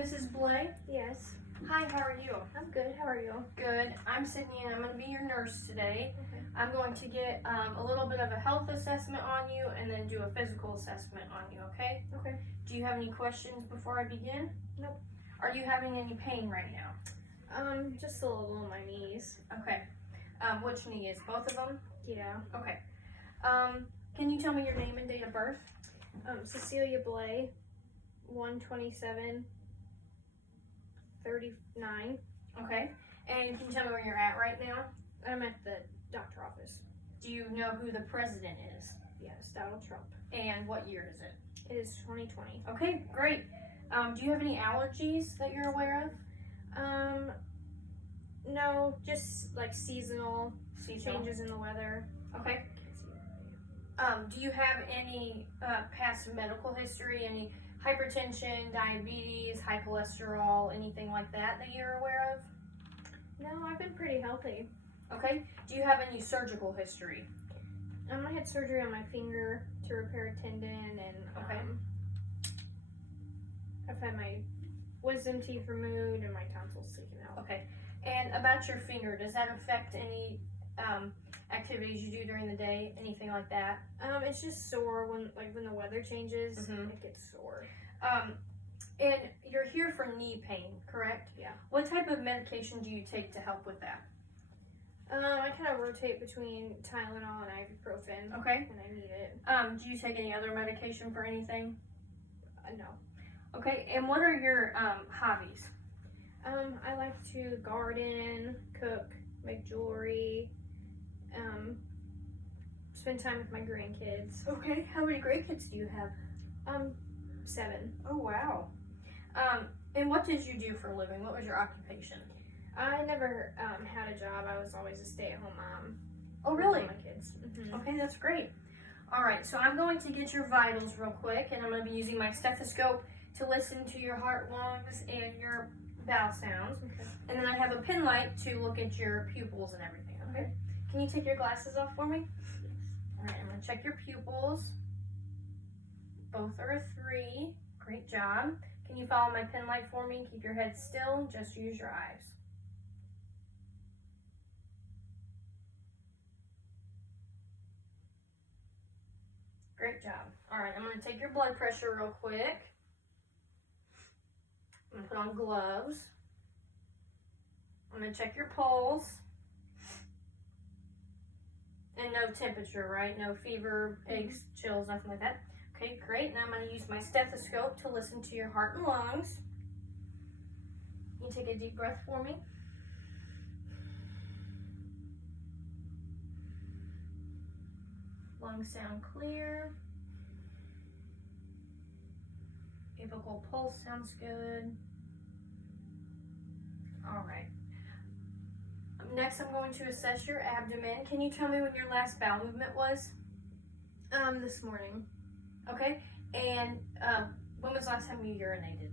Mrs. Blay? Yes. Hi, how are you? I'm good. How are you? Good. I'm Sydney and I'm going to be your nurse today. Okay. I'm going to get a little bit of a health assessment on you and then do a physical assessment on you, okay? Okay. Do you have any questions before I begin? Nope. Are you having any pain right now? Just a little on my knees. Okay. Which knee is? Both of them? Yeah. Okay. Can you tell me your name and date of birth? Cecilia Blay, 127, 39. Okay. And can you tell me where you're at right now? I'm at the doctor office. Do you know who the president is? Yes, Donald Trump. And what year is it? It is 2020. Okay, great. Do you have any allergies that you're aware of? No, just like seasonal Seasonal. changes in the weather. Okay. Do you have any past medical history, any hypertension, diabetes, high cholesterol, anything like that that you're aware of? No, I've been pretty healthy. Okay. Do you have any surgical history? I had surgery on my finger to repair a tendon, and Okay. I've had my wisdom teeth removed and my tonsils taken out. Okay. And about your finger, does that affect any activities you do during the day, anything like that? It's just sore when the weather changes. Mhm. It gets sore. And you're here for knee pain, correct? Yeah. What type of medication do you take to help with that? I kind of rotate between Tylenol and ibuprofen. Okay. When I need it. Do you take any other medication for anything? No. Okay, and what are your hobbies? I like to garden, cook, make jewelry, spend time with my grandkids. Okay, how many grandkids do you have? 7. Oh, wow. And what did you do for a living? What was your occupation? I never had a job. I was always a stay-at-home mom. Oh, really? With my kids. Mm-hmm. Okay, that's great. All right, so I'm going to get your vitals real quick, and I'm going to be using my stethoscope to listen to your heart, lungs, and your bowel sounds. Okay. And then I have a pen light to look at your pupils and everything, okay? Can you take your glasses off for me? Yes. All right, I'm going to check your pupils. Both are a 3. Great job. Can you follow my pen light for me? Keep your head still. Just use your eyes. Great job. All right, I'm going to take your blood pressure real quick. I'm going to put on gloves. I'm going to check your pulse. And no temperature, right? No fever, aches, chills, nothing like that. Okay, great. Now I'm going to use my stethoscope to listen to your heart and lungs. Can you take a deep breath for me? Lungs sound clear. Apical pulse sounds good. All right. Next, I'm going to assess your abdomen. Can you tell me when your last bowel movement was? This morning. Okay. And when was the last time you urinated?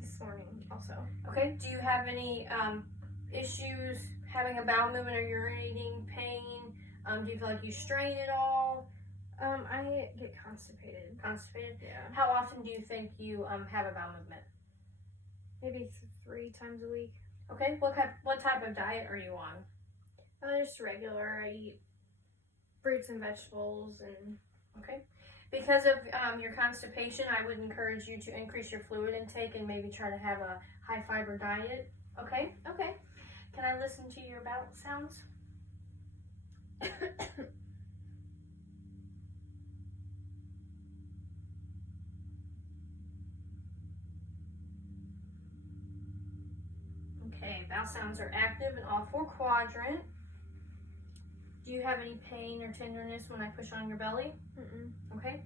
This morning also. Okay. Do you have any issues having a bowel movement or urinating, pain? Do you feel like you strain at all? I get constipated. Constipated? Yeah. How often do you think you have a bowel movement? Maybe 3 times a week. Okay. What type of diet are you on? Just regular. I eat fruits and vegetables and. Okay. Because of your constipation, I would encourage you to increase your fluid intake and maybe try to have a high fiber diet. Okay? Okay. Can I listen to your bowel sounds? Okay, bowel sounds are active in all 4 quadrants. Do you have any pain or tenderness when I push on your belly? Mm-mm. Okay.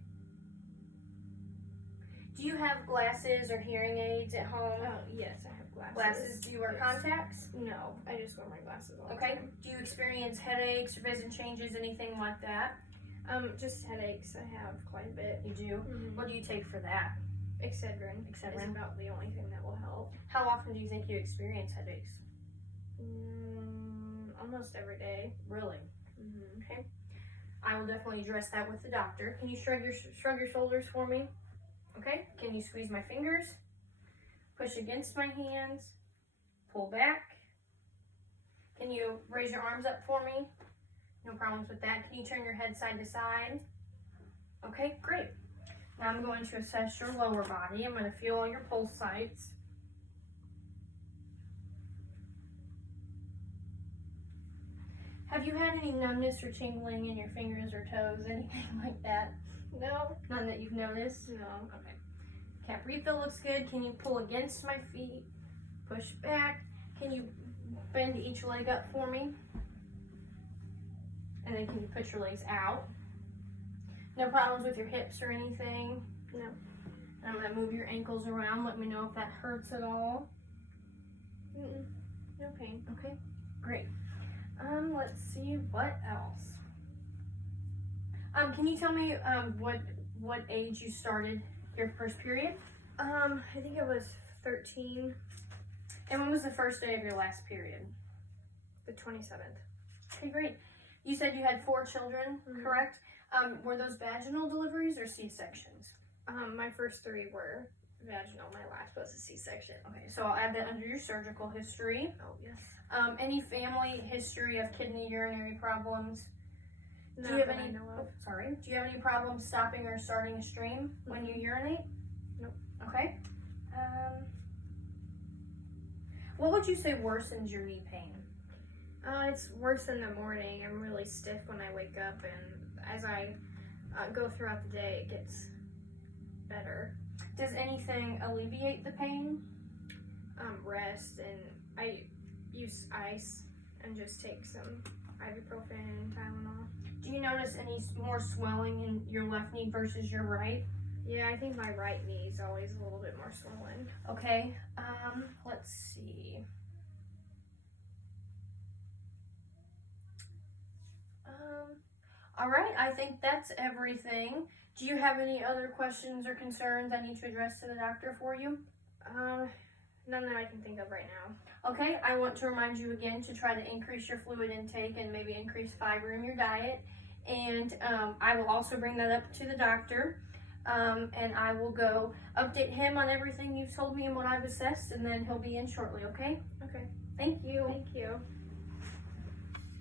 Do you have glasses or hearing aids at home? Oh, yes, I have glasses. Glasses. Do you wear Yes. contacts? No, I just wear my glasses all the Okay. time. Do you experience headaches or vision changes, anything like that? Just headaches. I have quite a bit. You do? Mm-hmm. What do you take for that? Excedrin. Excedrin. Is about the only thing that will help. How often do you think you experience headaches? Almost every day. Really? Mm-hmm. Okay. I will definitely address that with the doctor. Can you shrug your shoulders for me? Okay. Can you squeeze my fingers? Push against my hands. Pull back. Can you raise your arms up for me? No problems with that. Can you turn your head side to side? Okay, great. Now I'm going to assess your lower body. I'm going to feel all your pulse sites. Have you had any numbness or tingling in your fingers or toes, anything like that? No. None that you've noticed? No. Okay. Cap refill looks good. Can you pull against my feet? Push back. Can you bend each leg up for me? And then can you put your legs out? No problems with your hips or anything? No. I'm going to move your ankles around. Let me know if that hurts at all. Mm-mm. No pain. Okay, great. Let's see what else. Can you tell me what age you started your first period? I think it was 13. And when was the first day of your last period? The 27th. Okay, great. You said you had 4 children, correct? Were those vaginal deliveries or C-sections? My first 3 were vaginal. My last was a C-section. Okay, so I'll add that under your surgical history. Oh, yes. Any family history of kidney urinary problems? No, Do you have that any? I know of. Do you have any problems stopping or starting a stream when you urinate? Nope. Okay. What would you say worsens your knee pain? It's worse in the morning. I'm really stiff when I wake up, and as I go throughout the day, it gets better. Does anything alleviate the pain? Rest, and I use ice and just take some ibuprofen and Tylenol. Do you notice any more swelling in your left knee versus your right? Yeah, I think my right knee is always a little bit more swollen. Okay. Let's see. All right, I think that's everything. Do you have any other questions or concerns I need to address to the doctor for you? None that I can think of right now. Okay, I want to remind you again to try to increase your fluid intake and maybe increase fiber in your diet. And I will also bring that up to the doctor. And I will go update him on everything you've told me and what I've assessed, and then he'll be in shortly, okay? Okay. Thank you. Thank you.